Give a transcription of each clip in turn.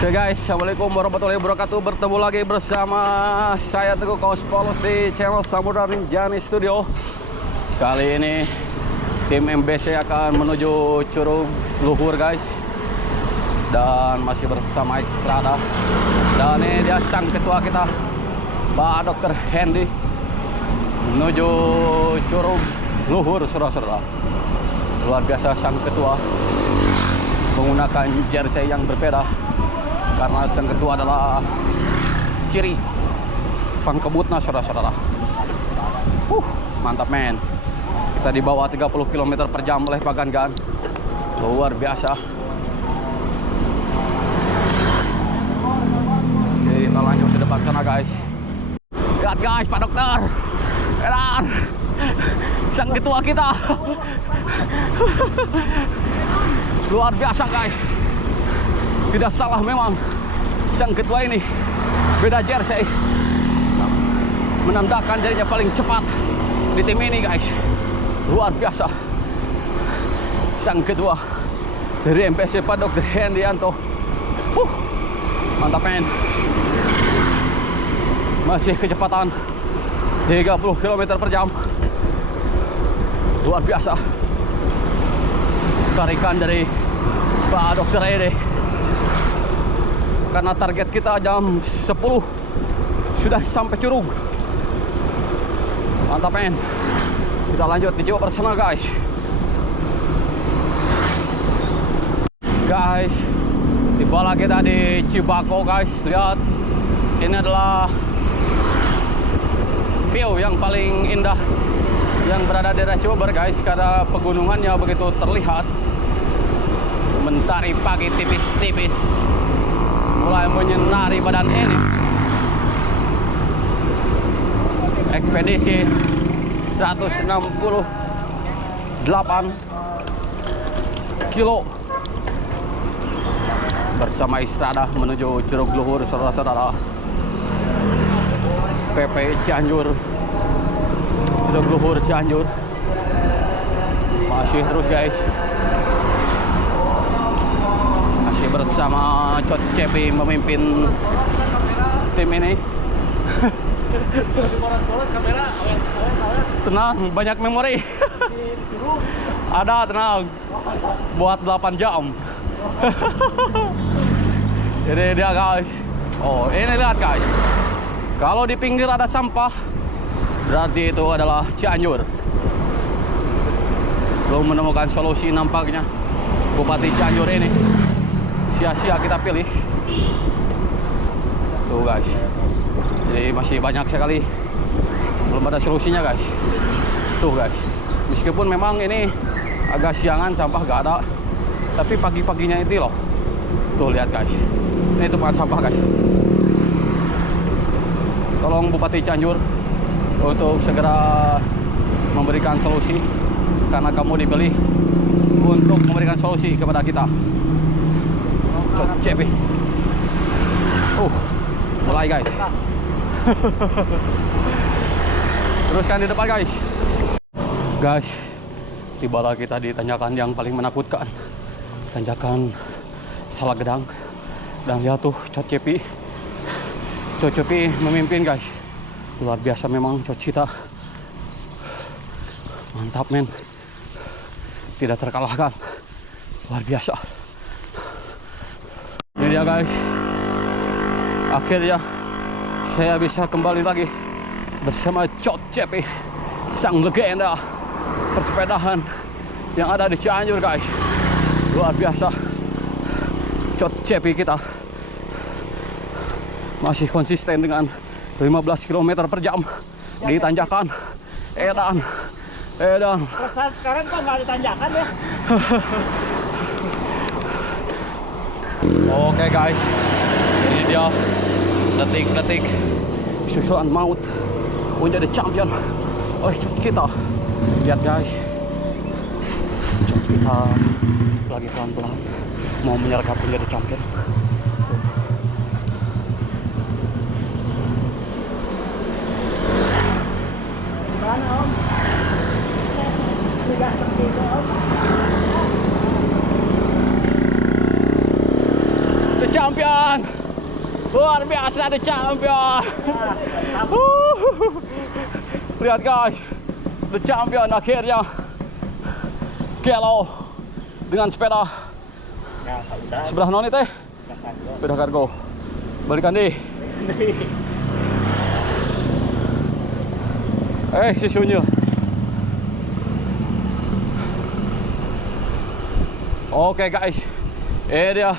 Oke guys, assalamualaikum warahmatullahi wabarakatuh. Bertemu lagi bersama saya Teguh Kaos Polos di channel Samudra Rinjani Studio. Kali ini tim MBC akan menuju Curug Luhur guys, dan masih bersama Extrada. Dan ini dia sang ketua kita, Pak Dr. Hendy, menuju Curug Luhur, saudara-saudara. Luar biasa sang ketua menggunakan jersey yang berbeda, karena sang ketua adalah ciri pangkebutna, saudara-saudara. Mantap men. Kita di bawah 30 km per jam oleh Pagangan. Luar biasa. Oke, kita lanjut ke depan sana guys. Lihat guys, Pak Dokter. Edan. Sang ketua kita. Luar biasa guys. Tidak salah memang, sang ketua ini beda jersey, menandakan dirinya paling cepat di tim ini guys. Luar biasa. Sang ketua dari MPC Pak Dr. Hendianto. Mantap men. Masih kecepatan 30 km per jam. Luar biasa. Tarikan dari Pak Dr. Hendy, karena target kita jam 10 sudah sampai Curug. Mantap men. Kita lanjut di Jawa bersama guys. Guys, tibalah kita di Cibako guys. Lihat, ini adalah view yang paling indah yang berada di daerah Cibober guys, karena pegunungannya begitu terlihat. Mentari pagi tipis-tipis mulai menyinari badan ini. Ekspedisi 168 kilo bersama Extrada menuju Curug Luhur, saudara-saudara. PP Cianjur, Curug Luhur Cianjur. Masih terus guys, masih bersama Cot Cepi memimpin tim ini. Tenang, banyak memori. Ada, tenang, buat 8 jam. Jadi dia guys. Oh, ini lihat guys, kalau di pinggir ada sampah, berarti itu adalah Cianjur. Belum menemukan solusi nampaknya Bupati Cianjur ini. Sia-sia kita pilih. Tuh guys, jadi masih banyak sekali belum ada solusinya guys. Tuh guys, meskipun memang ini agak siangan sampah gak ada, tapi pagi-paginya itu loh. Tuh lihat guys, ini tempat sampah guys. Tolong Bupati Cianjur untuk segera memberikan solusi, karena kamu dipilih untuk memberikan solusi kepada kita. Cepi. Mulai guys. Teruskan di depan guys. Guys, tibalah kita di tanjakan yang paling menakutkan, tanjakan Salagedang. Dan lihat tuh Cot Cepi. Cot Cepi memimpin guys. Luar biasa memang Cot kita. Mantap men. Tidak terkalahkan. Luar biasa. Ini dia guys, akhirnya saya bisa kembali lagi bersama Cot Cepi, sang legenda persepedahan yang ada di Cianjur guys. Luar biasa. Cot Cepi kita masih konsisten dengan 15 km per jam di tanjakan. Edan. Perasaan sekarang kok nggak ada tanjakan ya? Oke guys, ini dia detik-detik susulan maut menjadi champion oleh Cot kita. Lihat guys, Cot kita lagi pelan-pelan mau menyergap menjadi champion. Gimana om? Tidak seperti itu om. champion. Luar biasa The Champion. Lihat guys, The Champion akhirnya Kelo dengan sepeda. Sebelah noni teh. Sepeda kargo. Balikan deh. Sisunya. Oke guys, dia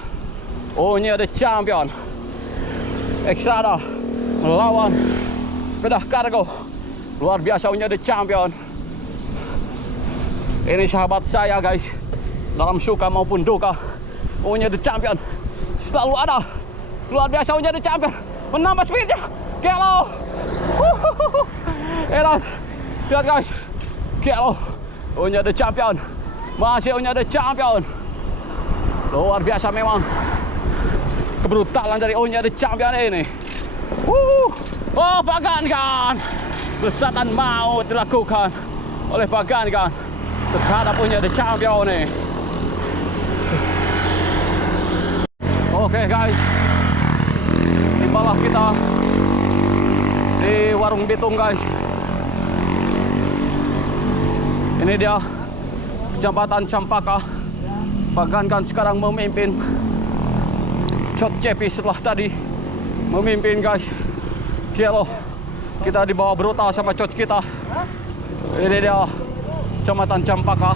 Onya The Champion. Extrada melawan sepeda kargo. Luar biasa Onya The Champion. Ini sahabat saya guys, dalam suka maupun duka, Onya The Champion selalu ada. Luar biasa Onya The Champion. Menambah speednya. Kelo. Lihat guys, Kelo Onya The Champion. Masih Onya The Champion. Luar biasa memang kebrutalan dari Onya The Champion ini. Oh, Pagangan. Lesatan maut dilakukan oleh Pagangan terhadap Onya The Champion ini. Oke guys, tibalah kita di warung Bitung guys. Ini dia Jembatan Campaka. Pagangan sekarang memimpin. Shot Cepi setelah tadi memimpin guys. Kelo kita di bawah brutal sama coach kita. Ini dia Jembatan Campaka.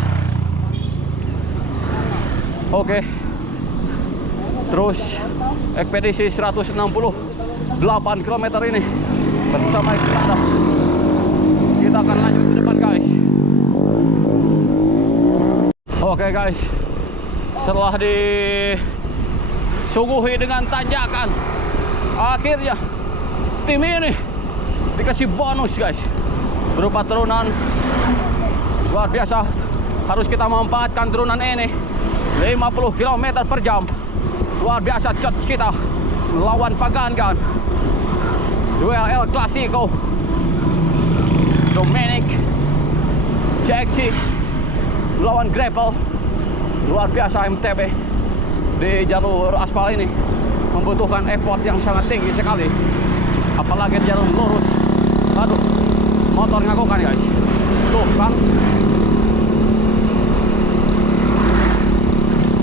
Oke. Terus ekspedisi 168 km ini bersama Extrada. Kita akan lanjut ke depan guys. Oke guys, setelah disuguhi dengan tanjakan, akhirnya tim ini dikasih bonus guys, berupa turunan. Luar biasa, harus kita memanfaatkan turunan ini 50 km per jam. Luar biasa coach kita melawan Pagangan. Duel El Clasico. Dominic Cekci melawan Gravel. Luar biasa MTB di jalur aspal ini membutuhkan effort yang sangat tinggi sekali, apalagi jalur lurus. Aduh, motor ngakukan guys. Tuh kan.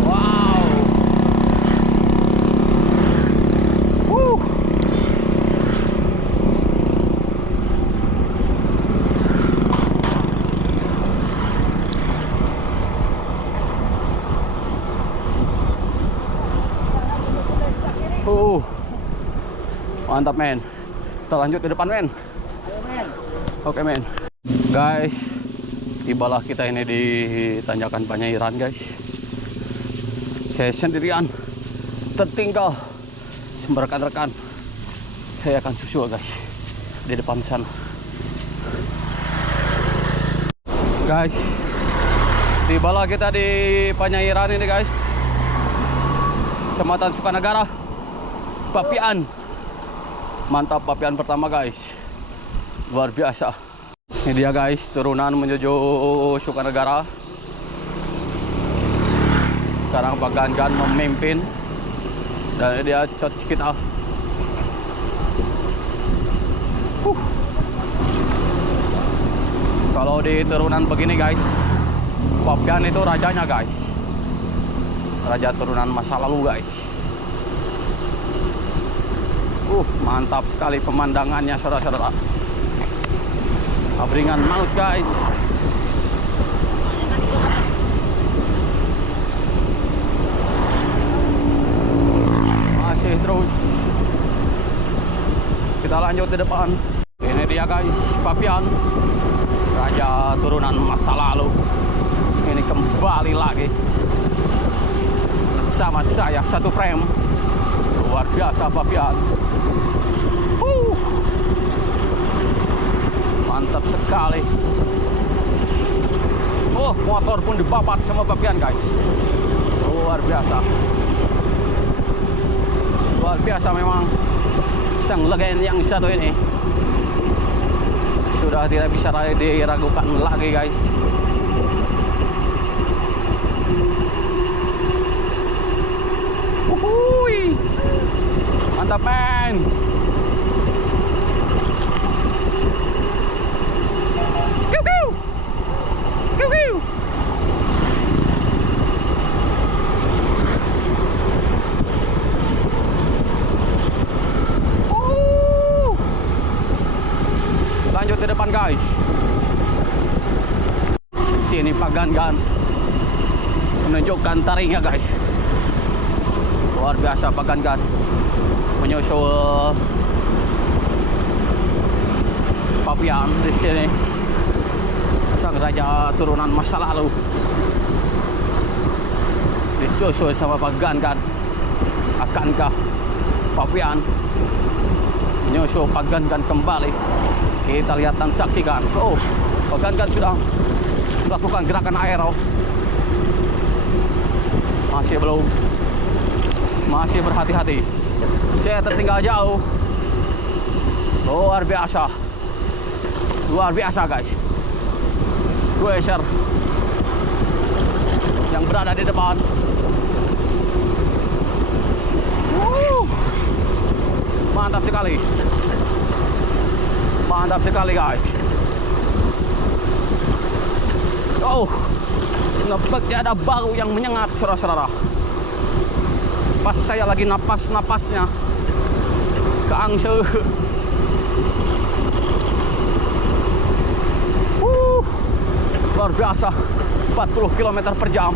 Wow. Mantap men. Kita lanjut ke depan men. Oke men. Guys, tibalah kita ini di tanjakan Panjairan guys. Saya sendirian tertinggal. Rekan-rekan saya akan susul guys di depan sana. Guys, tibalah kita di Panjairan ini guys. Kecamatan Sukanagara. Papian. Mantap papian pertama guys. Luar biasa. Ini dia guys, turunan menuju Sukanagara. Sekarang Pagangan memimpin. Dan ini dia coach kita. Kalau di turunan begini guys, Papian itu rajanya guys. Raja turunan masa lalu guys. Mantap sekali pemandangannya saudara-saudara. Abringan maut guys. Masih terus. Kita lanjut di depan. Ini dia guys, Papian. Raja turunan masa lalu. Ini kembali lagi bersama saya satu frame. Luar biasa Papian. Mantap sekali. Oh, motor pun dibabat sama Papian guys. Luar biasa. Luar biasa memang sang legend yang satu ini. Sudah tidak bisa diragukan lagi guys. Uhuy. Mantap men. Kiu kiu. Kiu kiu. Lanjut ke depan guys. Sini Pak Gan menunjukkan taringnya guys. Luar biasa Pak Gan menyusul Papian di sini. Sang raja turunan masa lalu disusul sama Pak Gan. Akankah Papian menyusul Pak Gan kembali? Kita lihat dan saksikan. Oh, Pak Gan sudah melakukan gerakan aero. Masih belum. Masih berhati-hati. Saya tertinggal jauh. Luar biasa. Luar biasa guys. Glacier yang berada di depan. Mantap sekali. Mantap sekali guys. Oh, nampaknya ada bau yang menyengat saudara-saudara. Pas saya lagi napas-napasnya keangse. Luar biasa. 40 km per jam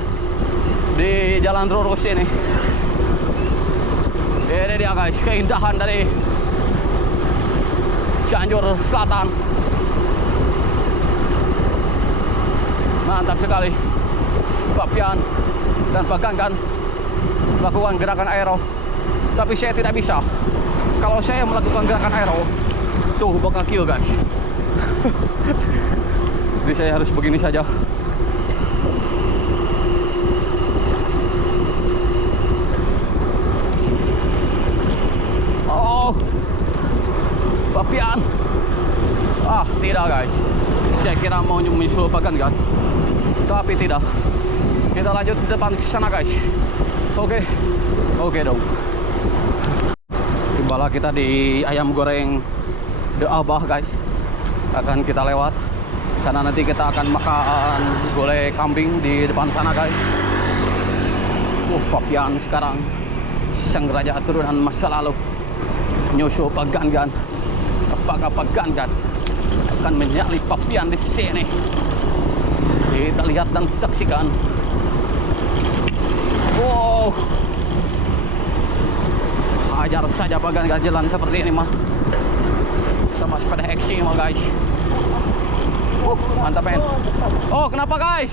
di jalan lurus ini. Ini dia guys, keindahan dari Cianjur Selatan. Mantap sekali. Pak Pian dan Pak Gan melakukan gerakan aero. Tapi saya tidak bisa. Kalau saya melakukan gerakan aero, tuh bakal kill guys. Jadi saya harus begini saja. Oh, Pak Pian. Ah, tidak guys. Saya kira mau menyusul Pak Gan, tapi tidak. Kita lanjut di depan ke sana guys. Oke dong. Tibalah kita di ayam goreng The Abah guys. Akan kita lewat karena nanti kita akan makan gulai kambing di depan sana guys. Papian sekarang sang raja turunan masa lalu nyusul Pak Gan. Apakah Pak Gan akan menyalip Papian di sini? Kita lihat dan saksikan. Wow, ajar saja Pak Gan jalan seperti ini mah, sama sepeda action mah guys. Mantap men. Oh, kenapa guys?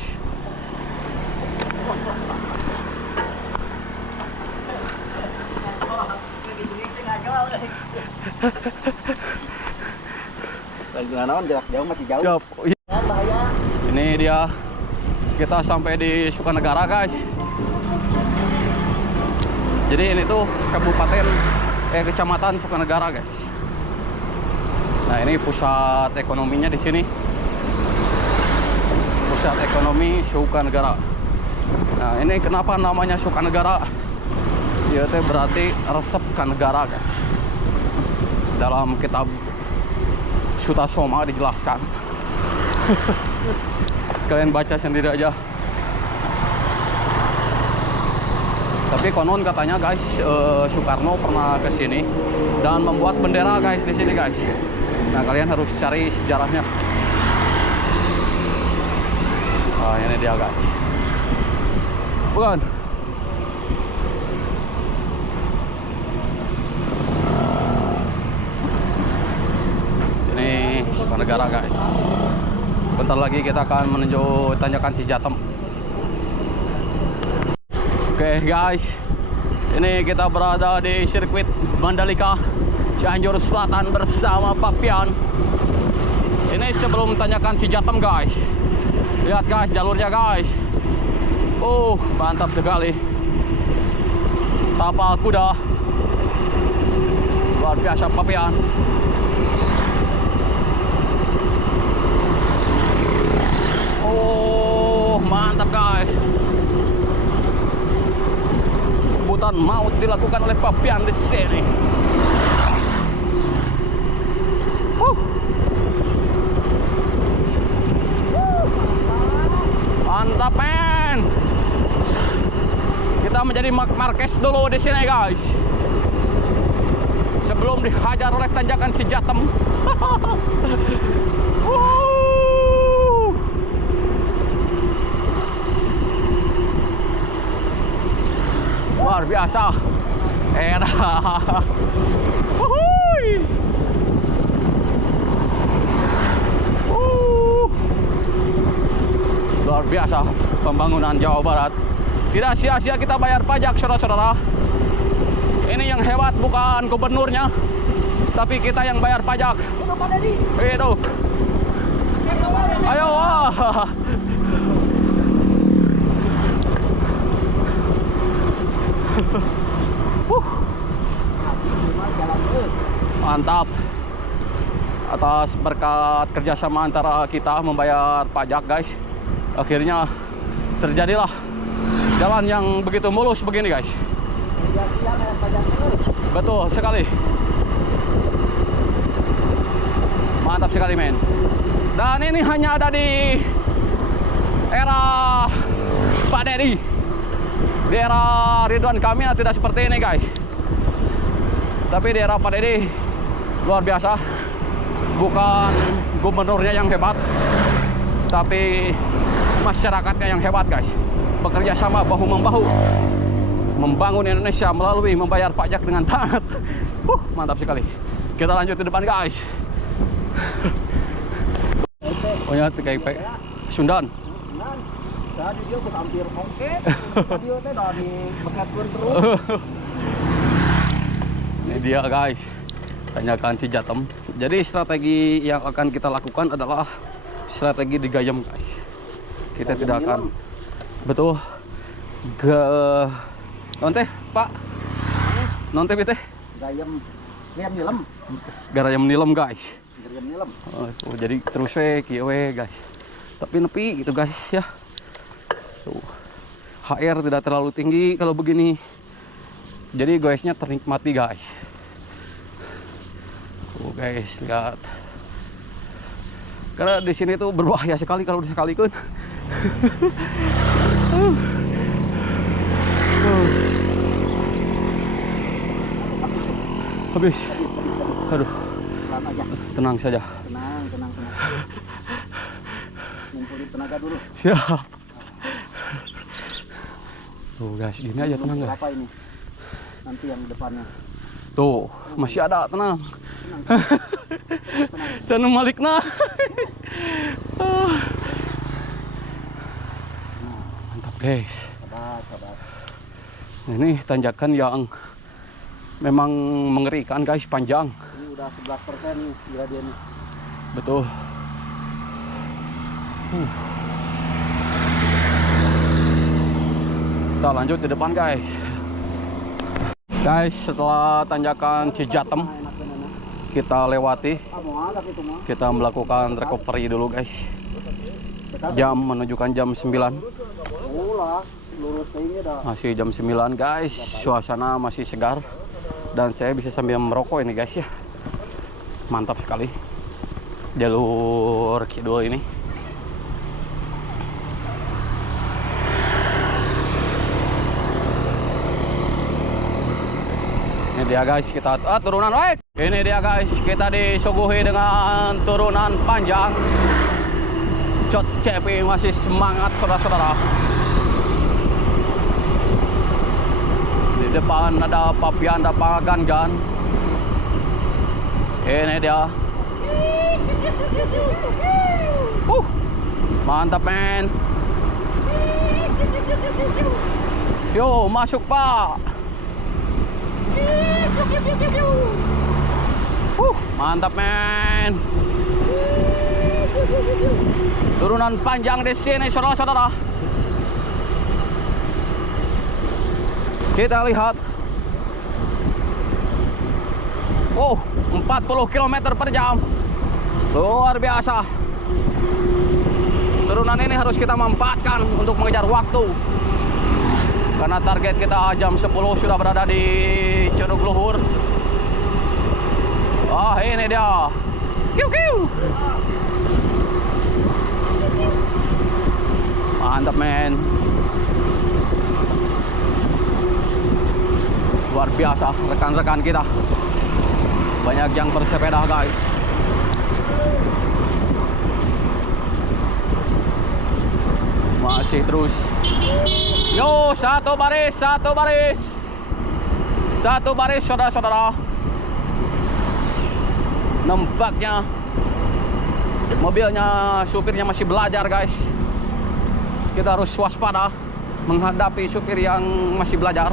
Naon jarak jauh masih jauh. Ini dia, kita sampai di Sukanegara guys. Jadi ini tuh kecamatan Sukanegara guys. Nah ini pusat ekonominya di sini. Pusat ekonomi Sukanegara. Nah ini kenapa namanya Sukanegara? Ya itu berarti resepkan negara guys. Dalam kitab Sutasoma dijelaskan. Kalian baca sendiri aja. Tapi konon katanya guys, Soekarno pernah ke sini dan membuat bendera guys di sini guys. Nah kalian harus cari sejarahnya. Nah ini dia guys. Bukan. Ini Sukanegara guys. Bentar lagi kita akan menuju tanjakan Cijatem. Oke guys, ini kita berada di sirkuit Mandalika Cianjur Selatan bersama Papian. Ini sebelum tanjakan Cijatem guys. Lihat guys jalurnya guys. Mantap sekali. Tapal kuda. Luar biasa Papian. Mantap guys. Kebutan maut dilakukan oleh Papian di sini. Mantap men. Kita menjadi Marc Marquez dulu di sini guys. Sebelum dihajar oleh tanjakan si Jatem. Luar biasa. Luar biasa pembangunan Jawa Barat. Tidak sia-sia kita bayar pajak, saudara-saudara. Ini yang hebat bukan gubernurnya, tapi kita yang bayar pajak. Itu. Ayo, wah. Mantap. Atas berkat kerjasama antara kita membayar pajak guys, akhirnya terjadilah jalan yang begitu mulus begini guys. Betul sekali. Mantap sekali men. Dan ini hanya ada di era Pak Dedi. Di era Ridwan Kamil tidak seperti ini guys. Tapi di era Pak Dedi luar biasa. Bukan gubernurnya yang hebat, tapi masyarakatnya yang hebat guys. Bekerja sama bahu-membahu membangun Indonesia melalui membayar pajak dengan taat. Mantap sekali. Kita lanjut ke depan guys. Oh ya, TKIP Sundan. Tadi dia hampir mongket. Dia teh dari bekatkeun terus. Ini dia guys. Tanjakan Cijatem. Jadi strategi yang akan kita lakukan adalah strategi digayam guys. Kita tidak akan betul nonte Pak. Nonte biteh. Gayam nilem. Garayam nilem guys. Gayam nilem. Oh, jadi terus kieu guys. Tapi nepi gitu guys ya. Tuh. HR tidak terlalu tinggi kalau begini. Jadi guysnya ternikmati guys. Guys, lihat. Karena di sini tuh berbahaya sekali kalau disekalikan. Habis. Aduh. Tenang saja. Tenang. Ngumpulin tenaga dulu. Siap. Tuh guys, gini aja tenang guys. Apa ini? Nanti yang depannya. Tuh, masih ada, tenang. Sana Malik nah. Mantap guys. Sabar. Ini tanjakan yang memang mengerikan guys, panjang. Ini udah 11% nih gradiennya. Betul. Kita lanjut di depan guys. Guys, setelah tanjakan Cijatem kita lewati, kita melakukan recovery dulu guys. Jam menunjukkan jam 9. Masih jam 9 guys. Suasana masih segar dan saya bisa sambil merokok ini guys ya. Mantap sekali jalur kidul ini. Ini dia guys, kita turunan baik. Ini dia guys, kita disuguhi dengan turunan panjang. Cot Cepi masih semangat saudara-saudara. Di depan ada Papianda Pangagangan. Ini dia. Mantap men. Yo, masuk Pak. Mantap men. Turunan panjang di sini saudara-saudara. Kita lihat. 40 km per jam. Luar biasa. Turunan ini harus kita manfaatkan untuk mengejar waktu. Karena target kita jam 10 sudah berada di Curug Luhur. Ini dia. Kiu kiu. Mantap men. Luar biasa rekan-rekan kita. Banyak yang bersepeda guys. Masih terus. Yo, satu baris, satu baris. Satu baris saudara-saudara. Nampaknya mobilnya supirnya masih belajar guys. Kita harus waspada menghadapi supir yang masih belajar.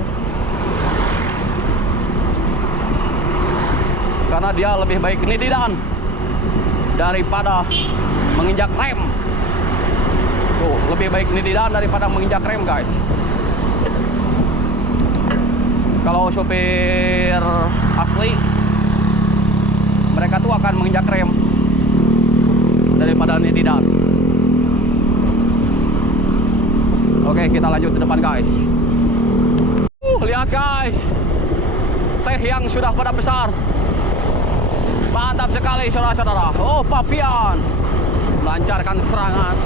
Karena dia lebih baik nididan daripada menginjak rem. Tuh, lebih baik nididan daripada menginjak rem guys. Kalau supir asli, mereka tuh akan menginjak rem daripada nididan. Oke, kita lanjut ke depan guys. Lihat guys, teh yang sudah pada besar. Mantap sekali saudara-saudara. Oh, Papian melancarkan serangan.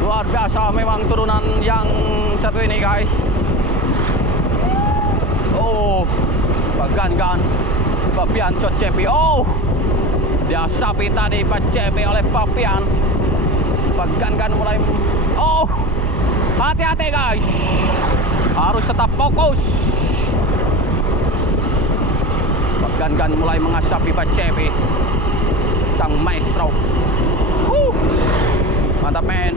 Luar biasa memang turunan yang satu ini guys. Oh, Pagan Papian Cepi. Oh, dia sapi tadi Cepi oleh Papian. Pagan mulai. Oh, hati-hati guys, harus tetap fokus. Pagan mulai mengasapi Cepi, sang maestro. Mantap men.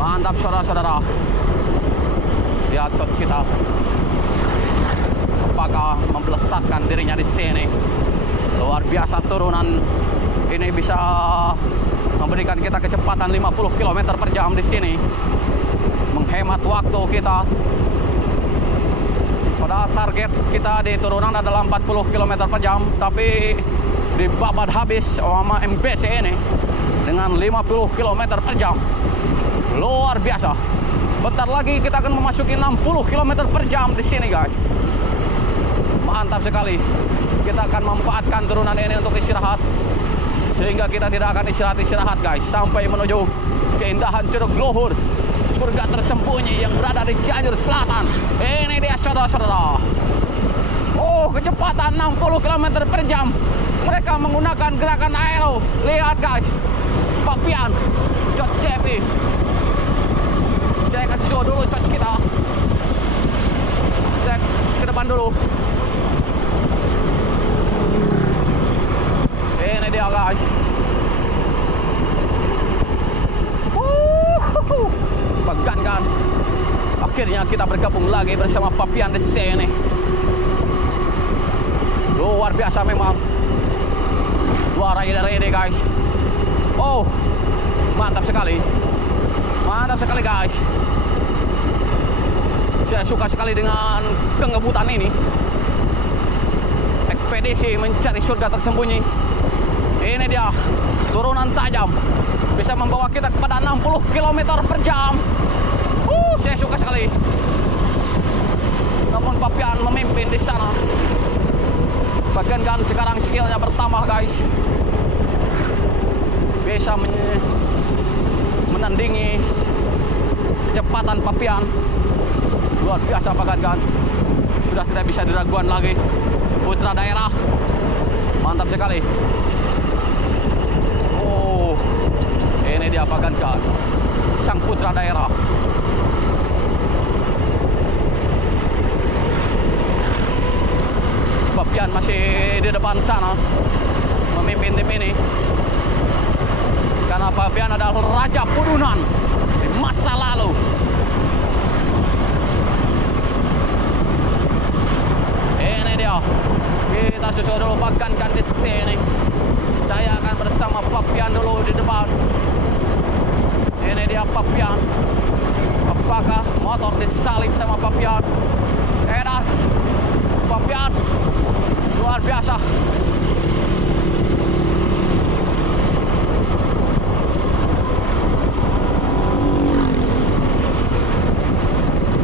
Mantap saudara-saudara. Lihat tot kita. Apakah memplesatkan dirinya di sini? Luar biasa turunan ini bisa memberikan kita kecepatan 50 km per jam di sini. Menghemat waktu kita. Pada target kita di turunan adalah 40 km per jam, tapi dibabat habis sama MBC ini dengan 50 km per jam. Luar biasa. Sebentar lagi kita akan memasuki 60 km per jam di sini guys. Mantap sekali. Kita akan memanfaatkan turunan ini untuk istirahat, sehingga kita tidak akan istirahat guys sampai menuju keindahan Curug Luhur, surga tersembunyi yang berada di Cianjur Selatan. Ini dia saudara-saudara. Oh, kecepatan 60 km per jam. Mereka menggunakan gerakan aero. Lihat guys, Papian Cepi. Saya kasih show dulu coach kita. Saya ke depan dulu. Ini dia guys. Pagan. Akhirnya kita bergabung lagi bersama Papian di sini. Luar biasa memang. Suara ini guys. Oh, mantap sekali. Mantap sekali guys. Saya suka sekali dengan kengebutan ini. Ekspedisi mencari surga tersembunyi. Ini dia, turunan tajam. Bisa membawa kita kepada 60 km per jam. Saya suka sekali. Namun Papian memimpin di sana. Pagan sekarang skillnya bertambah guys. Bisa menandingi kecepatan Papian. Luar biasa Pagan. Sudah tidak bisa diragukan lagi. Putra daerah. Mantap sekali. Oh, ini dia Pagan, sang putra daerah. Papian masih di depan sana memimpin tim ini. Karena Papian adalah raja pudunan di masa lalu. Ini dia. Kita susul dulu Pagan di sini. Saya akan bersama Papian dulu di depan. Ini dia Papian. Apakah motor disalip sama Papian? Papian luar biasa.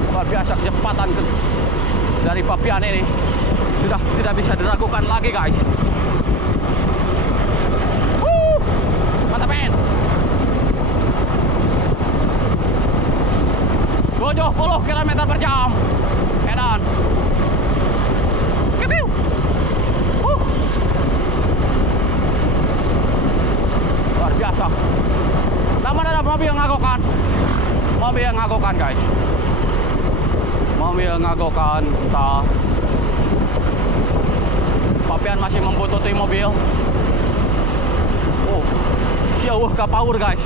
Luar biasa kecepatan dari Papian ini. sudah tidak bisa diragukan lagi guys. Mantap men. 70 km per jam. Edan. Piu. Luar biasa. Namun ada mobil yang ngagokan. Mobil yang ngagokan guys. Mobil ngagokan. Papian masih membutuhkan mobil. Oh, siauh ke power guys.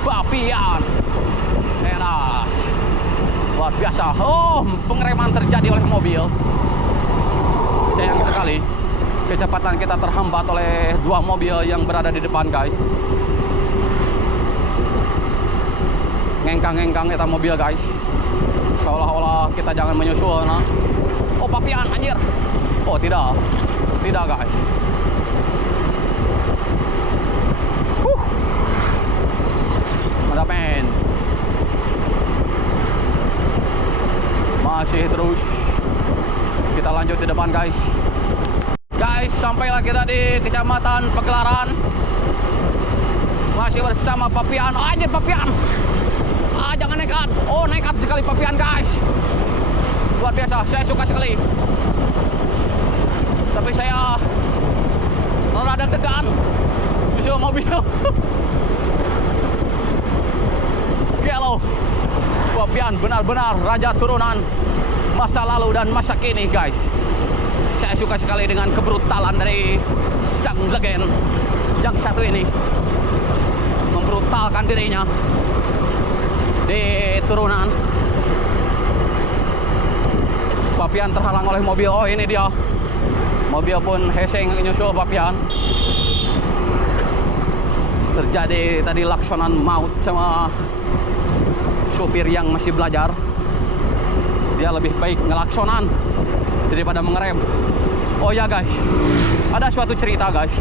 Papian. Enak. Luar biasa. Oh, pengereman terjadi oleh mobil. Sayang sekali, kecepatan kita terhambat oleh dua mobil yang berada di depan guys. Ngengkang-ngengkang kita mobil guys. Seolah-olah kita jangan menyusul. Nah. Oh, papian anjir. Oh, tidak. Tidak guys. Mantap men. Masih terus. Kita lanjut di depan guys. Guys, sampailah kita di Kecamatan Pagelaran. Masih bersama Papian. Oh, anjir Papian. Jangan nekat. Oh, nekat sekali Papian guys. Luar biasa, saya suka sekali. Tapi saya rada tegan nyusul mobil. Gelo. Papian benar-benar raja turunan masa lalu dan masa kini guys. Saya suka sekali dengan kebrutalan dari sang legend yang satu ini. Membrutalkan dirinya di turunan. Papian terhalang oleh mobil. Oh, ini dia. Mobil pun heseng nyusul Papian. Terjadi tadi laksonan maut sama supir yang masih belajar. Dia lebih baik ngelaksonan daripada mengerem. Oh ya guys, ada suatu cerita guys.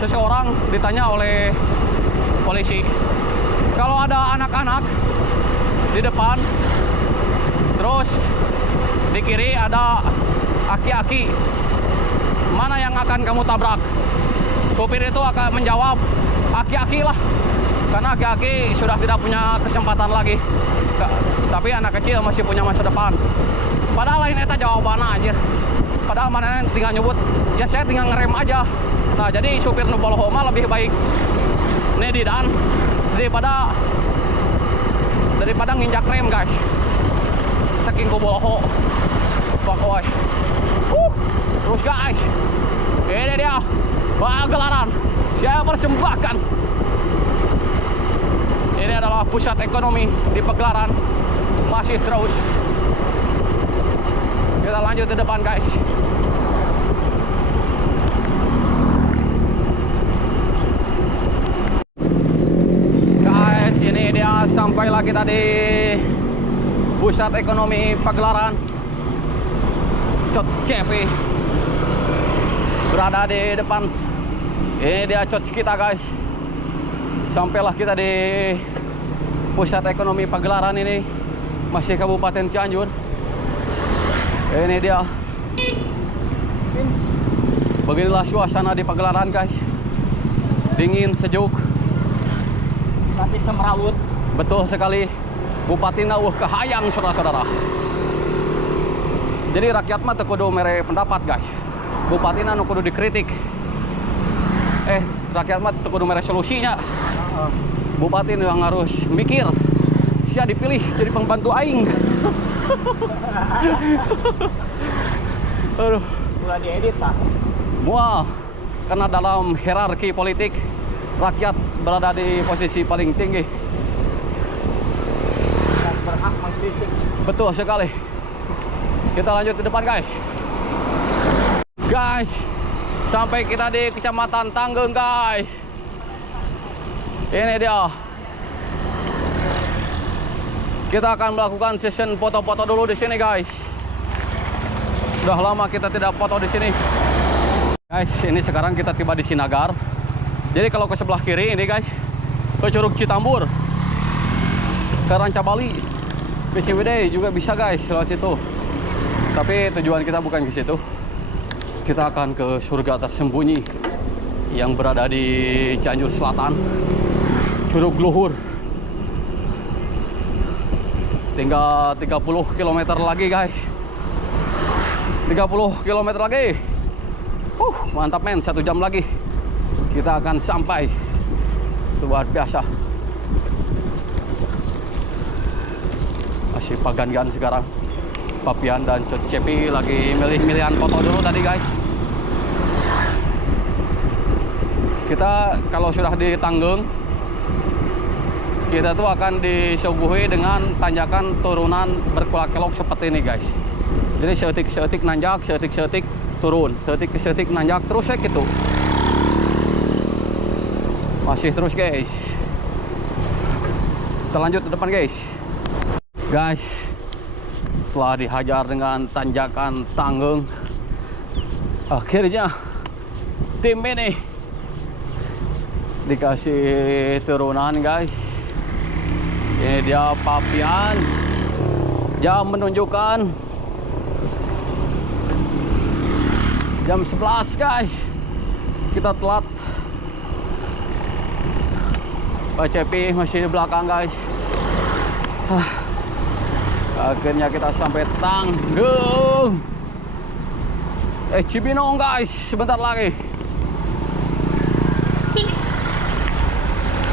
Seseorang ditanya oleh polisi, kalau ada anak-anak di depan, terus di kiri ada aki-aki, mana yang akan kamu tabrak? Supir itu akan menjawab, aki-aki lah, karena aki-aki sudah tidak punya kesempatan lagi. Tapi anak kecil masih punya masa depan. Padahal lain eta jawabannya anjir. Padahal mana tinggal nyebut, ya saya tinggal ngerem aja. Nah, jadi supir nu boloho mah lebih baik nedidan daripada nginjak rem guys. Saking boloho. Pakoy. Terus guys. Ini dia Pagelaran. Saya persembahkan. Ini adalah pusat ekonomi di Pagelaran. Masih terus. Kita lanjut ke depan guys. Guys, ini dia sampailah kita di pusat ekonomi Pagelaran. Cot CP berada di depan. Ini dia cot kita guys. Sampailah kita di pusat ekonomi Pagelaran ini, masih Kabupaten Cianjur. Ini dia. Beginilah suasana di Pagelaran guys. Dingin, sejuk. Tapi semrawut. Betul sekali. Bupati nauh kahayang saudara-saudara. Jadi rakyat mah teu kudu mere pendapat guys. Bupati nu kudu dikritik. Rakyat mah teu kudu mere solusinya. Bupati yang harus mikir. Sia dipilih jadi pembantu aing. Aduh. Udah diedit pak. Mual. Karena dalam hierarki politik, rakyat berada di posisi paling tinggi. Dan berhak mengkritik. Betul sekali. Kita lanjut ke depan guys. Guys, sampai kita di Kecamatan Tanggeng guys. Ini dia. Kita akan melakukan session foto-foto dulu di sini guys. Sudah lama kita tidak foto di sini. Guys, ini sekarang kita tiba di Sinagar. Jadi kalau ke sebelah kiri ini guys, ke Curug Citambur, ke Rancabali, ke Ciwidey juga bisa guys lewat situ. Tapi tujuan kita bukan ke situ. Kita akan ke surga tersembunyi yang berada di Cianjur Selatan, Curug Luhur. Tinggal 30 km lagi guys. 30 km lagi. Mantap men, 1 jam lagi kita akan sampai. Luar biasa. Masih Pagangan sekarang. Papian dan Coach Cepi lagi milih-milihan foto dulu tadi guys. Kita kalau sudah di Tanggung, kita tuh akan disuguhi dengan tanjakan turunan berkelok-kelok seperti ini guys. Jadi seetik nanjak, seetik turun, seetik nanjak terus ya gitu. Masih terus guys. Kita lanjut ke depan guys. Guys, setelah dihajar dengan tanjakan tanggung, akhirnya tim ini dikasih turunan guys. Ini dia Papian. Jam menunjukkan jam 11 guys. Kita telat. Pak Cepi masih di belakang guys. Akhirnya kita sampai Tanggung. Cibinong guys, sebentar lagi.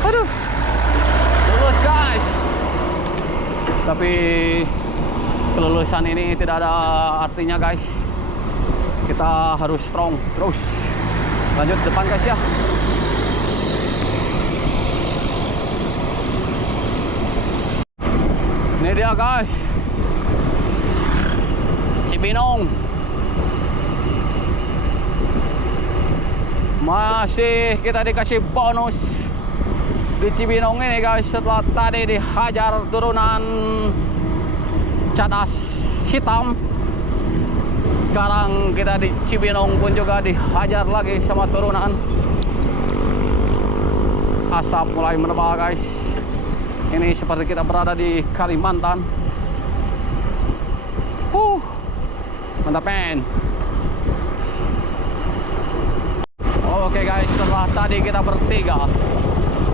Aduh, lulus guys. Tapi kelulusan ini tidak ada artinya guys. Kita harus strong terus. Lanjut depan guys ya. Ini dia guys, Cibinong. Masih kita dikasih bonus di Cibinong ini guys. Setelah tadi dihajar turunan cadas hitam, sekarang kita di Cibinong pun juga dihajar lagi sama turunan. Asap mulai menebal guys. Ini seperti kita berada di Kalimantan. Mantap men. Oke guys, setelah tadi kita bertiga,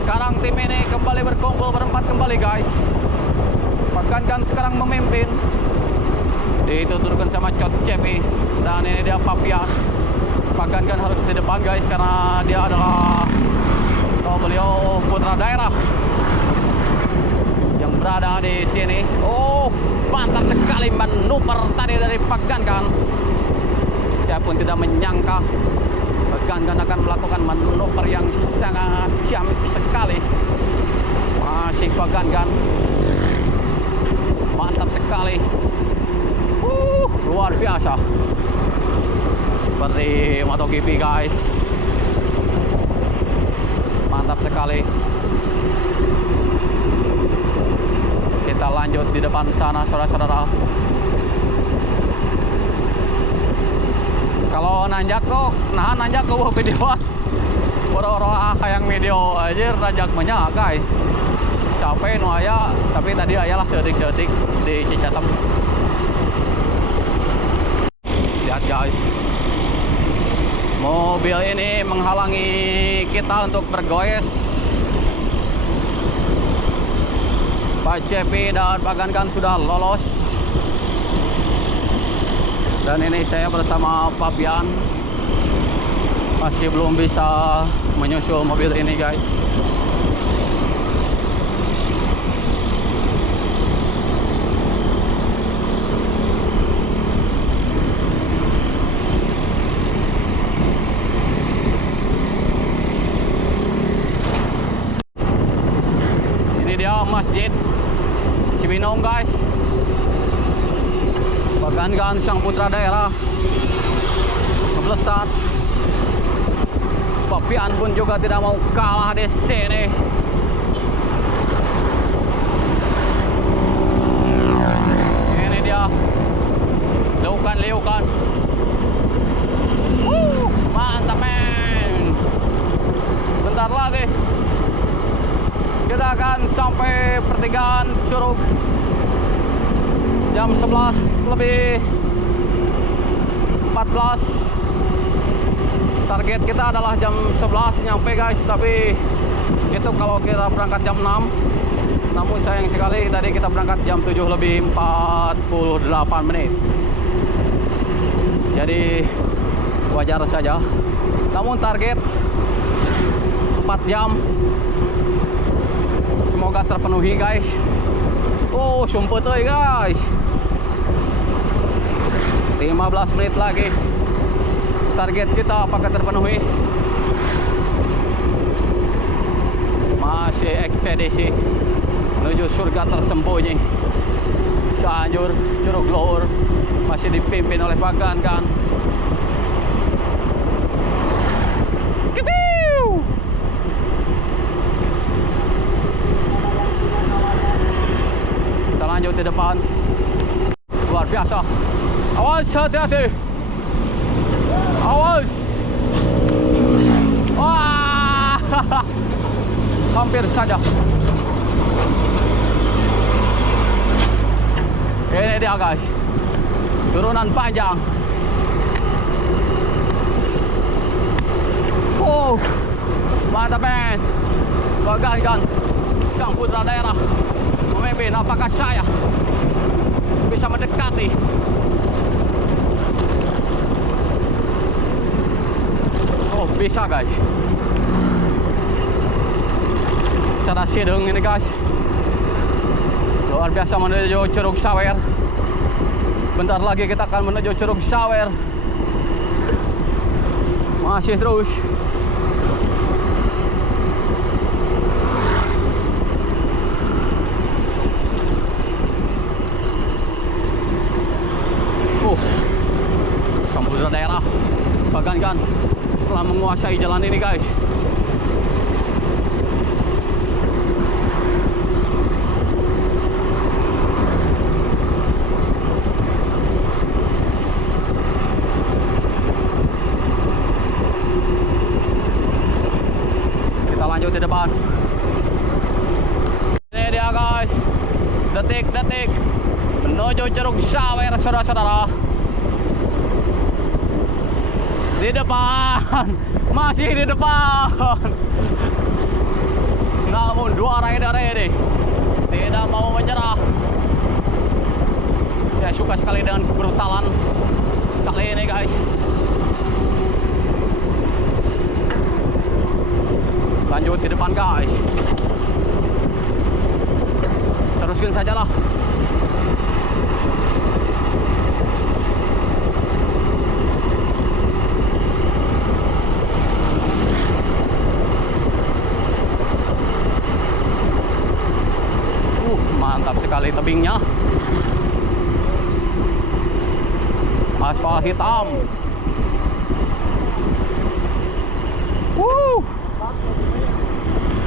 sekarang tim ini kembali berkumpul berempat kembali guys. Pagangan sekarang memimpin, dituturkan sama Coach Cepi, dan ini dia Papian. Pagangan harus di depan guys, karena dia adalah beliau putra daerah yang berada di sini. Mantap sekali manuver tadi dari Pagangan. Saya pun tidak menyangka Pagangan akan melakukan manuver yang sangat ciamik sekali. Masih Pagangan, mantap sekali. Luar biasa. Seperti MotoGP guys. Mantap sekali. Kita lanjut di depan sana saudara-saudara. Kalau nanjak tuh, nah nanjak ke videoan. Orang-orang yang video aja nanjak banyak guys. Capek nu aya, tapi tadi ayalah seetik-seetik di Cicatem. Lihat guys. Mobil ini menghalangi kita untuk bergoes. Pak Cepi dan Pagangan sudah lolos. Dan ini saya bersama Papian. Masih belum bisa menyusul mobil ini guys. Ini dia Masjid Cibinong guys. Pagangan sang putra daerah melesat. Papian pun juga tidak mau kalah di sini. Ini dia liukan. Mantap men. Bentar lagi kita akan sampai pertigaan Curug. Jam 11 lebih 14 Target kita adalah jam 11 nyampe guys, tapi itu kalau kita berangkat jam 6. Namun sayang sekali tadi kita berangkat jam 7 lebih 48 menit. Jadi wajar saja. Namun target 4 jam semoga terpenuhi guys. Oh, sumpet euy guys. 15 menit lagi. Target kita apakah terpenuhi? Masih ekspedisi menuju surga tersembunyi. Cianjur, Curug Luhur masih dipimpin oleh Pak Gan. Kita lanjut di depan. Luar biasa. Awas, hati-hati. Awas. Wah. Hampir saja. Ini dia guys. Turunan panjang. Oh. Mantap men. Bagaikan sang putra daerah memimpin. Apakah saya bisa mendekati? Oh, bisa guys. Cara sidung ini guys. Luar biasa menuju Curug Sawer. Bentar lagi kita akan menuju Curug Sawer. Masih terus. Samudra daerah Bagan telah menguasai jalan ini guys. Kita lanjut di depan. Ini dia guys, detik-detik menuju Curug Sawer saudara-saudara. Di depan, masih di depan. Namun dua rider ini tidak mau menyerah. Saya suka sekali dengan kebrutalan kali ini guys. Lanjut di depan guys. Teruskan sajalah. Mantap sekali tebingnya. Aspal hitam.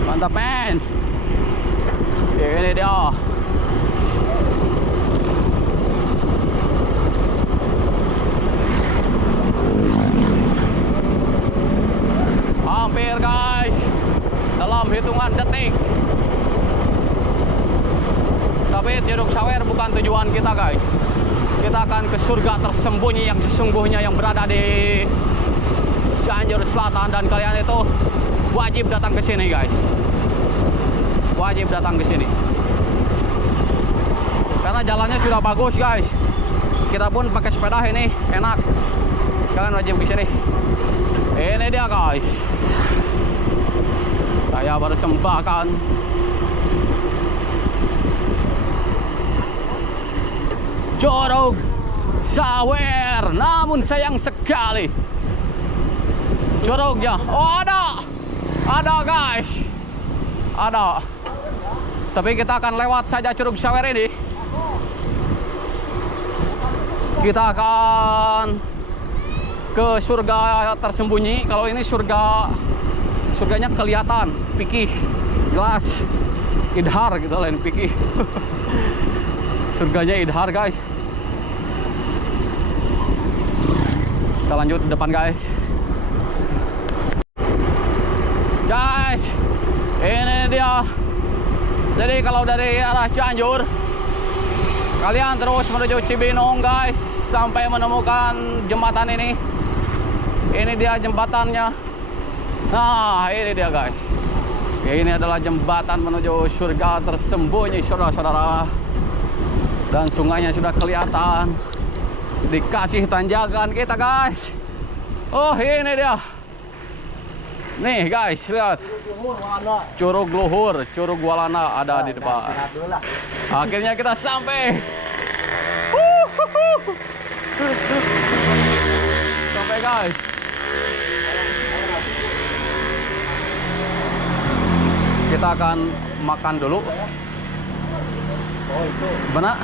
Mantap men. Ini dia. Hampir guys. Dalam hitungan detik. Tapi Curug Sawer bukan tujuan kita guys. Kita akan ke surga tersembunyi yang sesungguhnya yang berada di Cianjur Selatan, dan kalian itu wajib datang ke sini guys. Wajib datang ke sini. Karena jalannya sudah bagus guys. Kita pun pakai sepeda ini enak. Kalian wajib ke sini. Ini dia guys. Saya persembahkan Curug Sawer. Namun sayang sekali curugnya. Oh, ada guys, ada. Tapi kita akan lewat saja Curug Sawer ini. Kita akan ke surga tersembunyi. Kalau ini surganya kelihatan, pikih, jelas, idhar gitu lain pikih. Surganya idhar guys. Kita lanjut ke depan guys. Guys, ini dia. Jadi kalau dari arah Cianjur, kalian terus menuju Cibinong guys, sampai menemukan jembatan ini. Ini dia jembatannya. Nah, ini dia guys. Ini adalah jembatan menuju surga tersembunyi, saudara-saudara. Dan sungainya sudah kelihatan. Dikasih tanjakan kita guys. Oh, ini dia. Nih guys, lihat. Curug Luhur, Curug Walana ada di depan. Akhirnya kita sampai. Sampai guys. Kita akan makan dulu. Benar?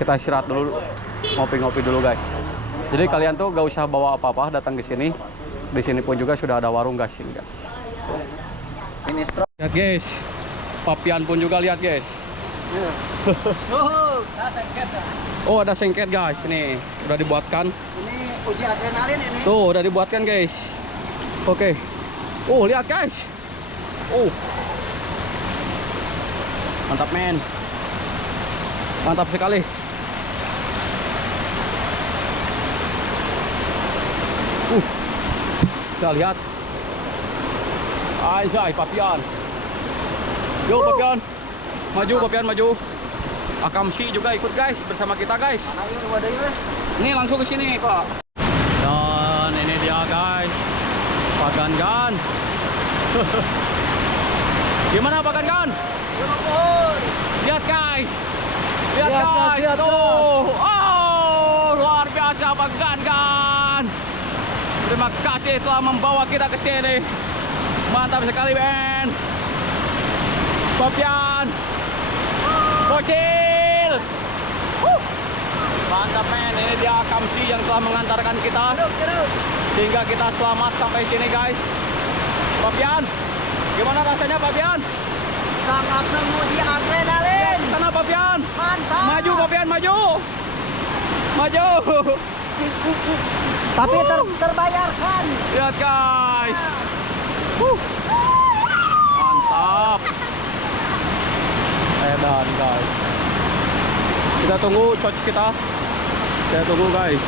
Kita istirahat dulu, ngopi-ngopi dulu guys. Jadi kalian tuh gak usah bawa apa-apa, datang ke sini. Di sini pun juga sudah ada warung guys, ini guys. Lihat guys, Papian pun juga lihat guys. Oh, ada sengket guys, ini udah dibuatkan. Ini uji adrenalin ini. Tuh udah dibuatkan guys. Oke. Oh, lihat guys. Oh, mantap men. Mantap sekali. Kita lihat. Aizai Papian. Yo Papian. Maju Papian, maju. Akamsi juga ikut guys bersama kita guys. Mana ini wadahnya? Ini langsung ke sini, Pak. Dan ini dia guys. Pak Gangan. Gimana Pak Gangan? Lihat guys. Lihat guys. Tuh. Oh, luar biasa Pak Gangan. Terima kasih telah membawa kita ke sini. Mantap sekali, Ben. Papian. Bocil. Mantap men, ini dia Kamsi yang telah mengantarkan kita. Sehingga kita selamat sampai sini guys. Papian, gimana rasanya Papian? Sangat menguji adrenalin. Sana Papian. Mantap. Maju Papian, maju. Maju. Tapi terbayarkan. Lihat guys. Mantap. Edan guys. Kita tunggu coach kita. Saya tunggu guys.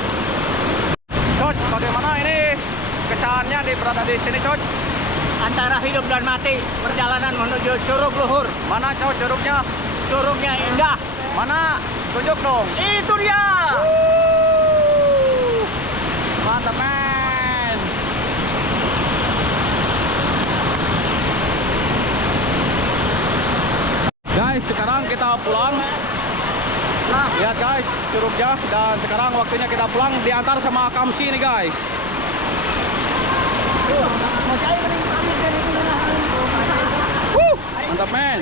Coach, bagaimana ini kesannya berada di sini coach? Antara hidup dan mati, perjalanan menuju Curug Luhur. Mana coach curugnya? Curugnya indah. Mana? Tunjuk dong. Itu dia. Mantap men. Guys, sekarang kita pulang. Nah, lihat guys, curugnya. Dan sekarang waktunya kita pulang, diantar sama Kamsi nih guys. Mantap men.